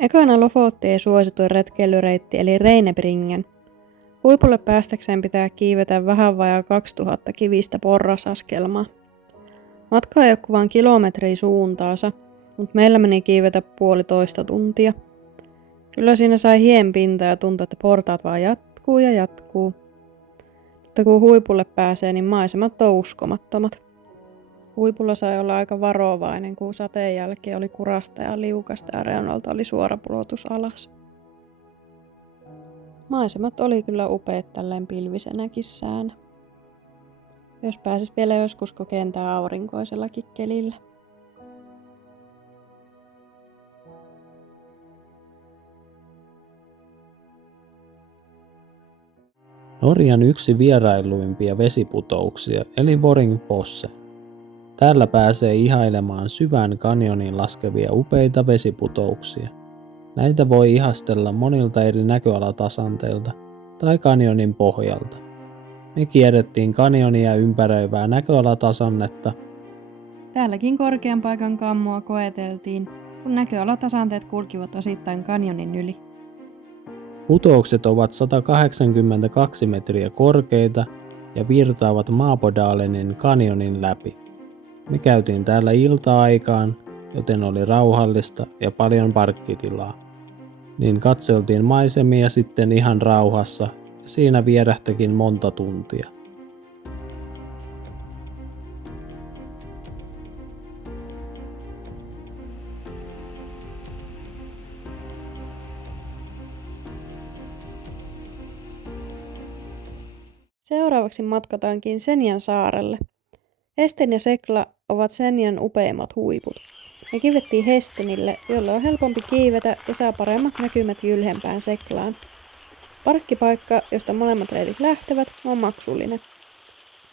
Ekana Lofottien suosituin retkeilyreitti eli Reinebringen. Huipulle päästäkseen pitää kiivetä vähän vajaa 2000 kivistä porrasaskelmaa. Matka ei ole kuin vain kilometriä suuntaansa, mutta meillä meni kiivetä 1,5 tuntia. Kyllä siinä sai hien pinta ja tuntui, että portaat vaan jatkuu ja jatkuu. Mutta kun huipulle pääsee, niin maisemat on uskomattomat. Huipulla sai olla aika varovainen, kun sateen jälkeen oli kurasta ja liukasta ja reunalta oli suora pudotus alas. Maisemat oli kyllä upeat tälleen pilvisenäkin säänä. Jos pääsis vielä joskus kokeen tää aurinkoisellakin kelillä. Norjan yksi vierailuimpia vesiputouksia eli Vordingfosse. Täällä pääsee ihailemaan syvään kanjoniin laskevia upeita vesiputouksia. Näitä voi ihastella monilta eri näköalatasanteilta tai kanjonin pohjalta. Me kierrettiin kanjonia ympäröivää näköalatasannetta. Täälläkin korkean paikan kammua koeteltiin, kun näköalatasanteet kulkivat osittain kanjonin yli. Putoukset ovat 182 metriä korkeita ja virtaavat Maapodalenin kanjonin läpi. Me käytiin täällä ilta-aikaan, joten oli rauhallista ja paljon parkkitilaa. Niin katseltiin maisemia sitten ihan rauhassa ja siinä vierähtäkin monta tuntia. Seuraavaksi matkataankin Senjan saarelle. Hesten ja Sekla ovat Senjan upeimmat huiput. Me kivettiin Hestenille, jolla on helpompi kiivetä ja saa paremmat näkymät jylhempään Seklaan. Parkkipaikka, josta molemmat reitit lähtevät, on maksullinen.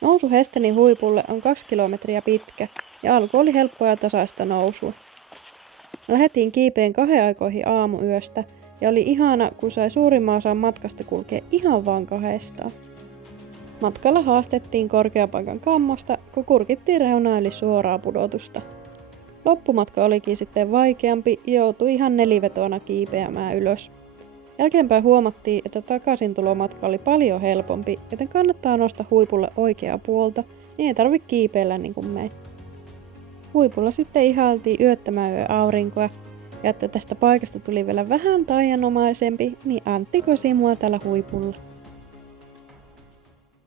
Nousu Hestenin huipulle on 2 kilometriä pitkä ja alku oli helppoa ja tasaista nousua. Lähdettiin kiipeen 2 aikoihin aamuyöstä ja oli ihana, kun sai suurimman osan matkasta kulkea ihan vaan kahdestaan. Matkalla haastettiin korkeapaikan kammosta, kun kurkittiin reunaa yli suoraa pudotusta. Loppumatka olikin sitten vaikeampi ja joutui ihan nelivetona kiipeämään ylös. Jälkeenpäin huomattiin, että takaisintulomatka oli paljon helpompi, joten kannattaa nostaa huipulle oikeaa puolta, niin ei tarvitse kiipeillä niin kuin me. Huipulla sitten ihailtiin yöttömän yön aurinkoa, ja että tästä paikasta tuli vielä vähän taianomaisempi, niin Antti kosi mua täällä huipulla.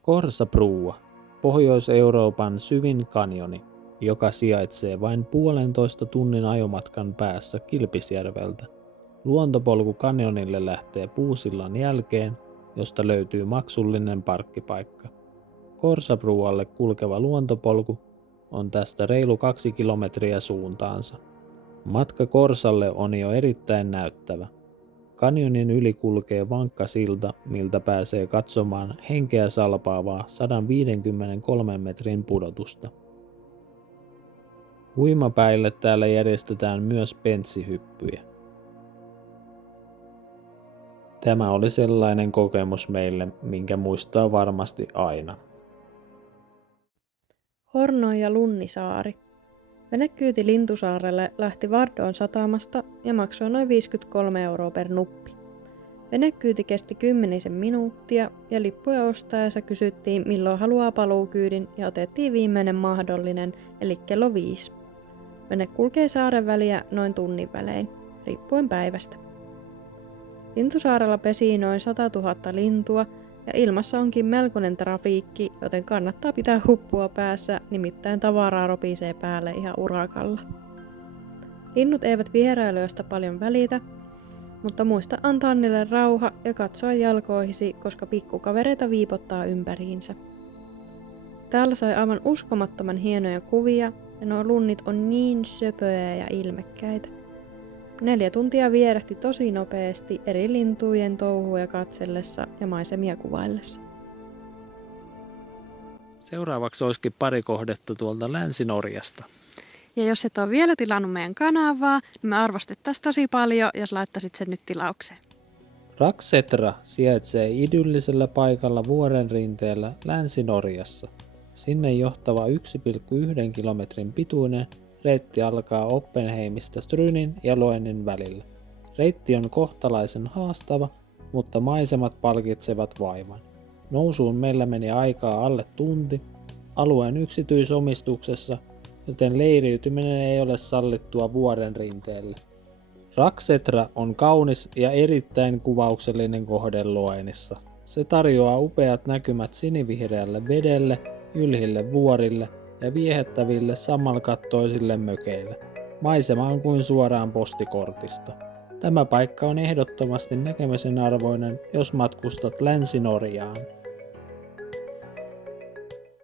Korsabrua, Pohjois-Euroopan syvin kanjoni, joka sijaitsee vain 1,5 tunnin ajomatkan päässä Kilpisjärveltä. Luontopolku kanjonille lähtee Puusillan jälkeen, josta löytyy maksullinen parkkipaikka. Korsabrualle kulkeva luontopolku on tästä reilu 2 kilometriä suuntaansa. Matka Korsalle on jo erittäin näyttävä. Kanjonin yli kulkee vankka silta, miltä pääsee katsomaan henkeä salpaavaa 153 metrin pudotusta. Uimapäille täällä järjestetään myös penssihyppyjä. Tämä oli sellainen kokemus meille, minkä muistaa varmasti aina. Horno ja Lunnisaari. Venekyyti Lintusaarelle lähti Vardoon satamasta ja maksoi noin 53 € per nuppi. Venekyyti kesti 10 minuuttia ja lippuja ostaessa kysyttiin milloin haluaa paluukyydin ja otettiin viimeinen mahdollinen eli kello 5. Vene kulkee saaren väliä noin tunnin välein, riippuen päivästä. Lintusaarella pesii noin 100 000 lintua ja ilmassa onkin melkoinen trafiikki, joten kannattaa pitää huppua päässä, nimittäin tavaraa ropisee päälle ihan urakalla. Linnut eivät vierailuista paljon välitä, mutta muista antaa niille rauha ja katsoa jalkoihisi, koska pikkukavereita viipottaa ympäriinsä. Täällä sai aivan uskomattoman hienoja kuvia ja nuo lunnit on niin söpöjä ja ilmekkäitä. 4 tuntia vierähti tosi nopeasti eri lintujen touhuja katsellessa ja maisemia kuvaillessa. Seuraavaksi olisikin pari kohdetta tuolta Länsi-Norjasta. Ja jos et ole vielä tilannut meidän kanavaa, niin me arvostettaisiin tosi paljon, jos laittaisit sen nyt tilaukseen. Raksetra sijaitsee idyllisellä paikalla vuoren rinteellä Länsi-Norjassa. Sinne johtava 1,1 kilometrin pituinen reitti alkaa Oppenheimista Strynin ja Loenin välillä. Reitti on kohtalaisen haastava, mutta maisemat palkitsevat vaivan. Nousuun meillä meni aikaa alle tunti, alueen yksityisomistuksessa, joten leiriytyminen ei ole sallittua vuoren rinteelle. Raksetra on kaunis ja erittäin kuvauksellinen kohde Loenissa. Se tarjoaa upeat näkymät sinivihreälle vedelle, ylhille vuorille ja viehättäville samalkattoisille mökeille. Maisema on kuin suoraan postikortista. Tämä paikka on ehdottomasti näkemisen arvoinen, jos matkustat Länsi-Norjaan.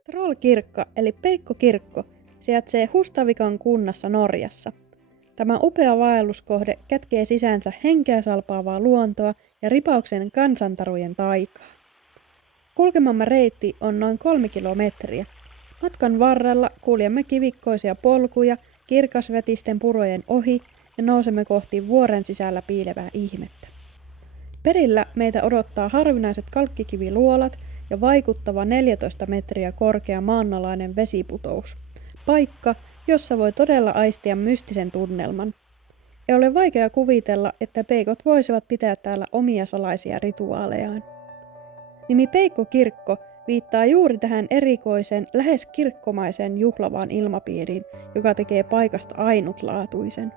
Trollkirkko eli Peikkokirkko sijaitsee Hustavikan kunnassa Norjassa. Tämä upea vaelluskohde kätkee sisäänsä henkeä salpaavaa luontoa ja ripauksen kansantarujen taikaa. Kulkemamme reitti on noin 3 kilometriä. Matkan varrella kuljemme kivikkoisia polkuja kirkasvetisten purojen ohi ja nousemme kohti vuoren sisällä piilevää ihmettä. Perillä meitä odottaa harvinaiset kalkkikiviluolat ja vaikuttava 14 metriä korkea maannalainen vesiputous. Paikka, jossa voi todella aistia mystisen tunnelman. Ei ole vaikea kuvitella, että peikot voisivat pitää täällä omia salaisia rituaalejaan. Nimi Peikkokirkko viittaa juuri tähän erikoiseen, lähes kirkkomaiseen juhlavaan ilmapiiriin, joka tekee paikasta ainutlaatuisen.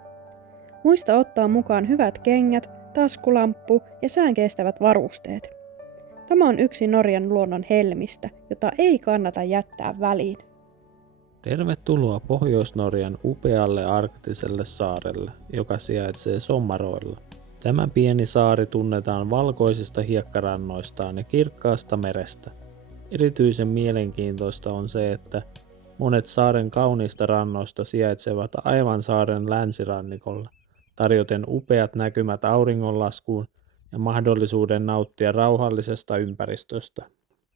Muista ottaa mukaan hyvät kengät, taskulamppu ja säänkestävät varusteet. Tämä on yksi Norjan luonnon helmistä, jota ei kannata jättää väliin. Tervetuloa Pohjois-Norjan upealle arktiselle saarelle, joka sijaitsee Sommaroilla. Tämä pieni saari tunnetaan valkoisista hiekkarannoistaan ja kirkkaasta merestä. Erityisen mielenkiintoista on se, että monet saaren kauniista rannoista sijaitsevat aivan saaren länsirannikolla, tarjoten upeat näkymät auringonlaskuun ja mahdollisuuden nauttia rauhallisesta ympäristöstä.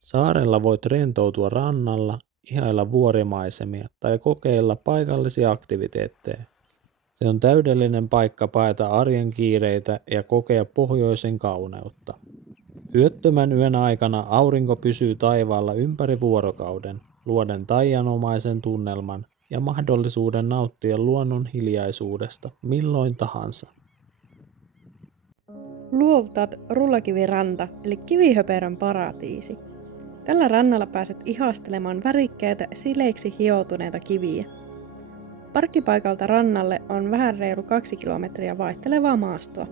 Saarella voit rentoutua rannalla, ihailla vuorimaisemia tai kokeilla paikallisia aktiviteetteja. Se on täydellinen paikka paeta arjen kiireitä ja kokea pohjoisen kauneutta. Yöttömän yön aikana aurinko pysyy taivaalla ympäri vuorokauden, luoden taianomaisen tunnelman ja mahdollisuuden nauttia luonnon hiljaisuudesta milloin tahansa. Luovutat Rullakiviranta eli kivihöperön paratiisi. Tällä rannalla pääset ihastelemaan värikkäitä sileiksi hioutuneita kiviä. Parkkipaikalta rannalle on vähän reilu 2 kilometriä vaihtelevaa maastoa.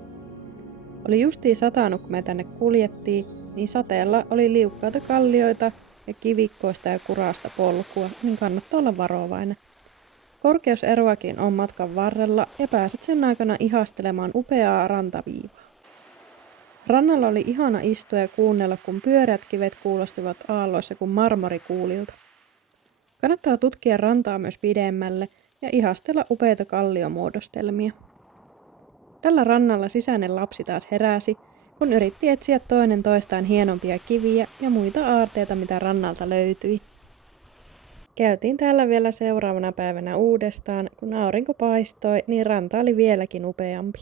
Oli justiin satanut, kun me tänne kuljettiin, niin sateella oli liukkaita kallioita ja kivikkoista ja kurasta polkua, niin kannattaa olla varovainen. Korkeuseroakin on matkan varrella ja pääset sen aikana ihastelemaan upeaa rantaviivaa. Rannalla oli ihana istua ja kuunnella, kun pyöreät kivet kuulostivat aalloissa kuin marmorikuulilta. Kannattaa tutkia rantaa myös pidemmälle ja ihastella upeita kalliomuodostelmia. Tällä rannalla sisäinen lapsi taas heräsi, kun yritti etsiä toinen toistaan hienompia kiviä ja muita aarteita, mitä rannalta löytyi. Käytiin täällä vielä seuraavana päivänä uudestaan, kun aurinko paistoi, niin ranta oli vieläkin upeampi.